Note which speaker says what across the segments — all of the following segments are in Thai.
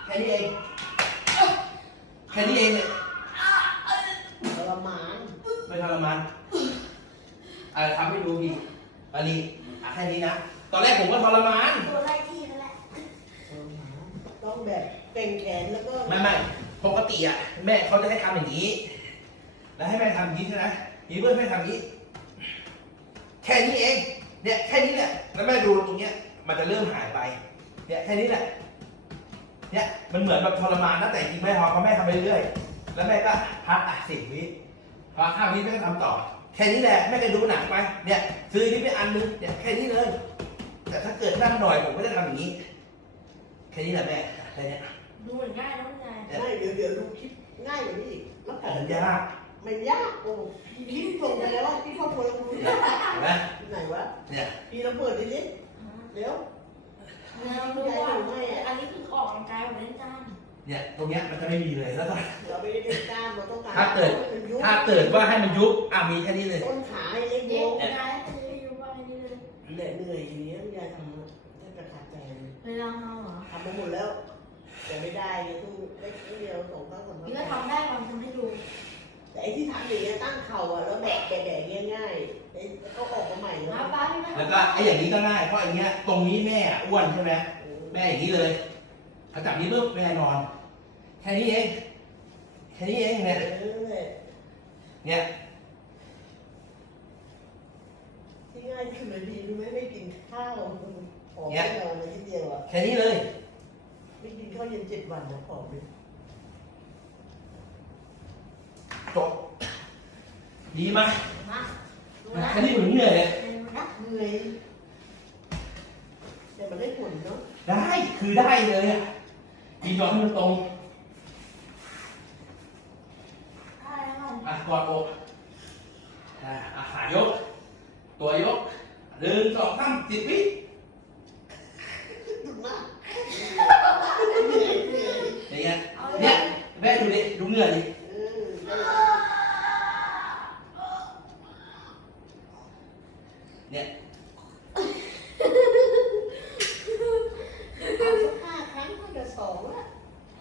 Speaker 1: ค่นี้เองแค่นี้เองเนี่ย
Speaker 2: ทรมาน
Speaker 1: ไม่ทรมานทำให้ดูดิอันนี้แค่นี้นะตอนแรกผมก็ทรมาน
Speaker 3: ตัวไล่ที่นั่นแหละ
Speaker 2: ต้องแบบเก่งแขนแล้วก็
Speaker 1: ไม่ปกติอ่ะแม่เขาจะให้ทำอย่างนี้แล้วให้แม่ทำอย่างนี้ใช่ไหมนี่เพื่อนแม่ทำอย่างนี้แค่นี้เองเนี่ยแค่นี้แหละแล้วแม่ดูตรงเนี้ยมันจะเริ่มหายไปเนี่ยแค่นี้แหละเนี่ยมันเหมือนแบบทรมานนะแต่จริงไม่พอเพราะแม่ทำไปเรื่อยแล้วแม่ก็พัก10 วิพอ5 วิแม่ก็ทำต่อแค่นี้แหละแม่ก็ดูหนังไปเนี่ยซื้อนี่ไปอันนึงเนี่ยแค่นี้เลยแต่ถ้าเกิดนั่งหน่อยผมก็จะทำอย่างนี้แค่นี้แหละแม่แค่นี้
Speaker 3: ดูเหมือนง่ายนะคุณยาย
Speaker 2: ง่ายเดี๋ยวดูคลิปง่ายกว่านี้อีกแล้วแต่
Speaker 1: มันยาก
Speaker 2: มันยากโอ้คลิปส่งไปแล้วที่ครอบครัวเราดู
Speaker 1: เห็นไหม
Speaker 2: ไหนวะ
Speaker 1: เนี่ย
Speaker 2: พี่ระเบิดดิเดี๋ยว
Speaker 3: เราดูว่าอันนี้คือออกกำลังกายแบบเล่นกล้าม
Speaker 1: เนี่ยตรงเนี้ยมันจะไม่มีเลยแล้วก็
Speaker 2: เราไม่ได้เป็นกล้ามเราต้องการ
Speaker 1: ถ้าเกิดว่าให้มันยุบมีแค่นี้เลย
Speaker 2: ต้นขาให้เล็ก
Speaker 3: เด็
Speaker 2: ล
Speaker 3: ก
Speaker 2: ง
Speaker 3: ยายจะอยู่ว่าอันนี้เลย
Speaker 2: เหนื่อยอย่างนี้ยยายทำแทบจะขาดใจเลย
Speaker 3: เวลาเราเหรอ
Speaker 2: ทำมาหมดแล้ว แต่ไม่ได้เลยตู้เล็กนิดเดียว2 ครั้ง 3 ครั้ง
Speaker 3: นี่ก็ทำได้ลองทำให้ดู
Speaker 2: แต่ไอ้ที่ทำอย่างเงี้ยตั้งเข่าอ่ะแล้วแบกง่ายๆไอ้ก็ออกมาใหม่แล้ว
Speaker 3: มาป้าพี่นะ
Speaker 1: แล้วก็ไอ้อย่างนี้ก็ง่ายเพราะอย่างเงี้ยตรงนี้แม่อ้วนใช่ไหมแม่อย่างนี้เลยพอจับนี้ปุ๊บแม่นอน แค่นี้เองแค่นี้เองเนี่ยเนี่ย
Speaker 2: ที่ง่ายที่สุดเลยดีรู้ไหมไม่กินข้าวผอมไม่นอนเลยทีเดียวอ่ะ
Speaker 1: แค่นี้เลย
Speaker 2: ไม่กินข้าวเย็น7 วันนะผอมเลย
Speaker 1: จบดีไหม
Speaker 3: มาดูนะ
Speaker 1: แค่นี้ผมเหนื่อยเลย
Speaker 3: ดูนะ
Speaker 2: เหนื่อยแต่มันได้ผลเนาะ
Speaker 1: ได้คือได้เลยอ่ะดีนอนให้มันตรง
Speaker 3: ได้แล้ว
Speaker 1: กอดอกขายก ตัวยก1 2 3 10 วิ
Speaker 2: ดุมาก
Speaker 1: อย่างเงี้ยเนี่ยแม่ดูดิดูเหงื่อดิเนี่ย
Speaker 2: เอาสัก5 ครั้งก็จะ2 ละ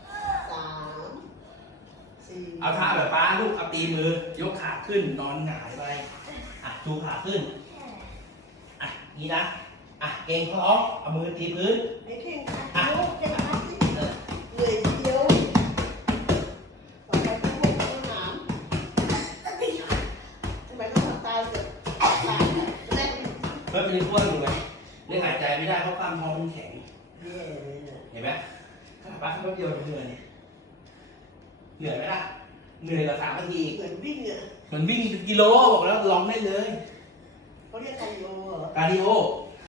Speaker 2: 3 4
Speaker 1: เอาท่าแบบป้าลูกเอาตีมือยกขาขึ้นนอนหงายไปชูขาขึ้นนี่นะเก่งท้องเอามือตีพื้น
Speaker 2: ไอ้เข่งขาโยกเข่งขาที่เหนื่อยทีเดียวต่อไปต้องลงสนามทำไมต้องทำตายเกิดตายแรก
Speaker 1: เพิ่มไปในขั้วอยู่ไหมเรื่องหายใจไม่ได้เพราะกล้ามท้องมันแข็ง
Speaker 2: แย่เลยเนี่ย
Speaker 1: เห็นไหมถ้าป้าแป๊บเดียวเหนื่อยเนี่ยเหนื่อยไหมล่ะเหนื่อยกว่า3 นาที
Speaker 2: เหมือนวิ่งอ่ะ
Speaker 1: มันวิ่งเป็นกิโลบอกแล้วลองได้เลย
Speaker 2: เขาเรียกไคโยเหรอ
Speaker 1: คาร์ดิโอ